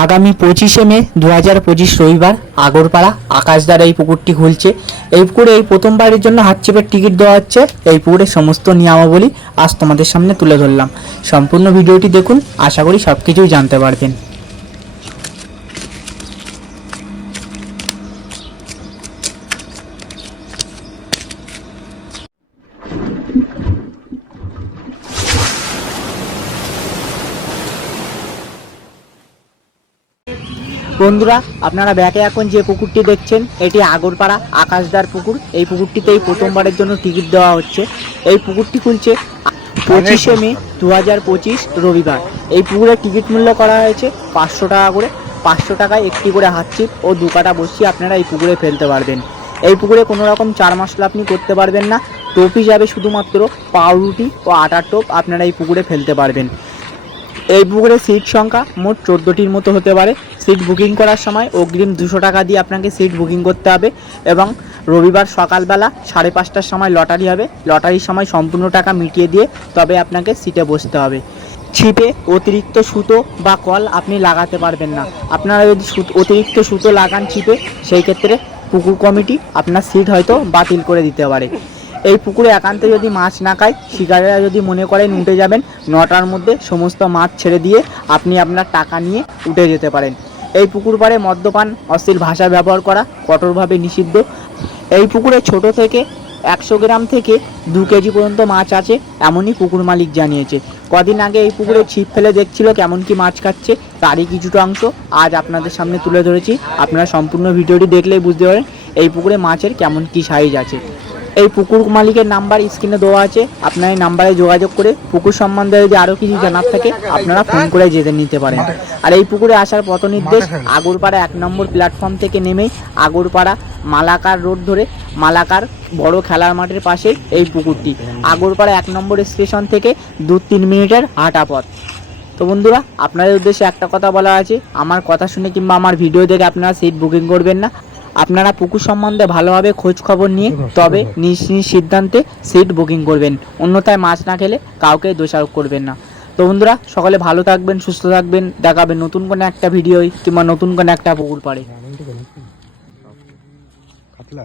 আগামী পঁচিশে মে দু হাজার পঁচিশ রবিবার আগরপাড়া আকাশদ্বার এই পুকুরটি খুলছে। এই পুকুরে এই প্রথমবারের জন্য হাতচিপের টিকিট দেওয়া হচ্ছে। এই পুকুরের সমস্ত নিয়মাবলী আজ তোমাদের সামনে তুলে ধরলাম। সম্পূর্ণ ভিডিওটি দেখুন। আশা করি সব কিছুই জানতে পারবেন। বন্ধুরা, আপনারা ব্যাকে এখন যে পুকুরটি দেখছেন, এটি আগরপাড়া আকাশদার পুকুর। এই পুকুরটিতেই প্রথমবারের জন্য টিকিট দেওয়া হচ্ছে। এই পুকুরটি খুলছে পঁচিশে মে দু হাজার পঁচিশ রবিবার। এই পুকুরের টিকিট মূল্য করা হয়েছে পাঁচশো টাকা করে। পাঁচশো টাকায় একটি করে হাতছিপ ও দু কাটা বসিয়ে আপনারা এই পুকুরে ফেলতে পারবেন। এই পুকুরে কোনো রকম চার মশলা আপনি করতে পারবেন না। টোপ হিসাবে শুধুমাত্র পাউরুটি ও আটার টোপ আপনারা এই পুকুরে ফেলতে পারবেন। এই পুকুরে সিট সংখ্যা মোট চোদ্দোটির মতো হতে পারে। সিট বুকিং করার সময় অগ্রিম দুশো টাকা দিয়ে আপনাকে সিট বুকিং করতে হবে এবং রবিবার সকালবেলা সাড়ে পাঁচটার সময় লটারি হবে। লটারির সময় সম্পূর্ণ টাকা মিটিয়ে দিয়ে তবে আপনাকে সিটে বসতে হবে। ছিপে অতিরিক্ত সুতো বা কল আপনি লাগাতে পারবেন না। আপনারা যদি অতিরিক্ত সুতো লাগান ছিপে সেই ক্ষেত্রে পুকুর কমিটি আপনার সিট হয়তো বাতিল করে দিতে পারে। এই পুকুরে একান্তে যদি মাছ না খায়, শিকারীরা যদি মনে করেন উঠে যাবেন, নটার মধ্যে সমস্ত মাছ ছেড়ে দিয়ে আপনি আপনার টাকা নিয়ে উঠে যেতে পারেন। এই পুকুর পাড়ে মদ্যপান, অশ্লীল ভাষা ব্যবহার করা কঠোরভাবে নিষিদ্ধ। এই পুকুরে ছোট থেকে একশো গ্রাম থেকে দু কেজি পর্যন্ত মাছ আছে, এমনই পুকুর মালিক জানিয়েছে। কদিন আগে এই পুকুরে ছিপ ফেলে দেখছিল কেমন কি মাছ খাচ্ছে তারই কিছুটা অংশ আজ আপনাদের সামনে তুলে ধরেছি। আপনারা সম্পূর্ণ ভিডিওটি দেখলেই বুঝতে পারেন এই পুকুরে মাছের কেমন কি সাইজ আছে। এই পুকুর মালিকের নাম্বার স্ক্রিনে দেওয়া আছে। আপনার এই নাম্বারে যোগাযোগ করে পুকুর সম্বন্ধে যদি আরও কিছু জানার থাকে, আপনারা ফোন করে যেতে নিতে পারেন। আর এই পুকুরে আসার পথ নির্দেশ আগরপাড়া এক নম্বর প্ল্যাটফর্ম থেকে নেমেই আগরপাড়া মালাকার রোড ধরে মালাকার বড় খেলার মাঠের পাশে এই পুকুরটি। আগরপাড়া এক নম্বর স্টেশন থেকে দু তিন মিনিটের হাঁটা পথ। তো বন্ধুরা, আপনাদের উদ্দেশ্যে একটা কথা বলা আছে। আমার কথা শুনে কিংবা আমার ভিডিও দেখে আপনারা সিট বুকিং করবেন না। আপনারা পুকুর সম্বন্ধে ভালোভাবে খোঁজ খবর নিয়ে তবে নিজ নিজ সিদ্ধান্তে সিট বুকিং করবেন। অন্যথায় মাছ না খেলে কাউকে দোষারোপ করবেন না। তো বন্ধুরা সকলে ভালো থাকবেন সুস্থ থাকবেন। দেখাবেন নতুন কোনো একটা ভিডিও কিংবা নতুন কোনো একটা পুকুর পাড়ে। কাতলা।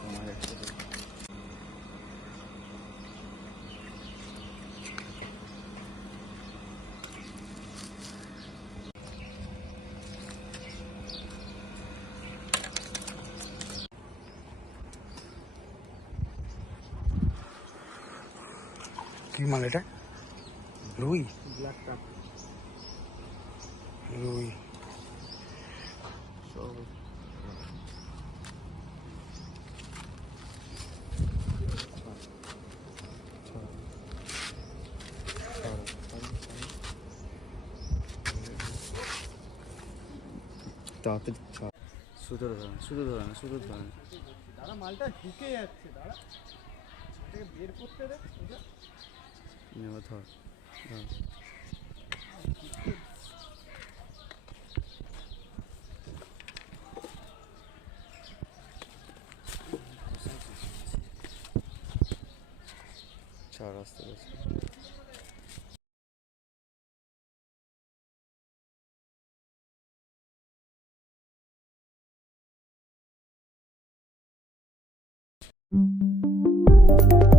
তোমার একসাথে কি মাল এটা রুই রুই তাড়াতাড়ি শুধু ধরে শুধু ধরে না শুধু ধরে না। দাদা মালটা ঢুকে যাচ্ছে দাদা এটাকে বের করতে দে নেওয়া ধর ধর। ছাড় আসতে আসতে যাচ্ছে